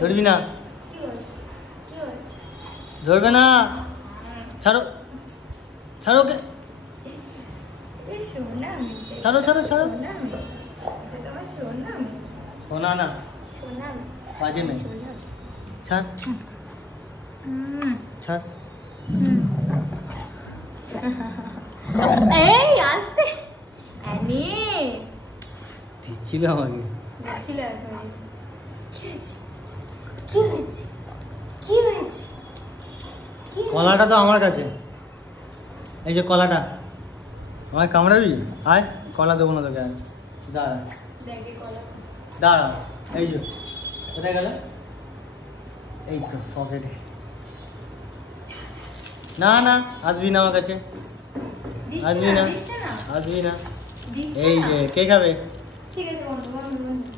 ধরবি না, ধরবে না, ছাড়ো ছাড়ো ওকে, ছাড়ো ছাড়ো ছাড়ো। সোনা না, বাজে নাই, ছাড় ছাড়। এই আস্তে আনি দিচ্ছিল আমাকে, দিচ্ছিল। কি হয়েছে? কি হয়েছে? কলাটা তো আমার কাছে, এই যে কলাটা, আমায় কামড়াবি? আয়, কলা দেবো না তোকে, দাঁড়া দাঁড়া। এই যে কোথায় গেল? এই তো পকেটে। না না, আসবি না আমার কাছে, আসবি না, আসবি না। এই যে কে খাবে? ঠিক আছে বন্ধু বন্ধু বন্ধু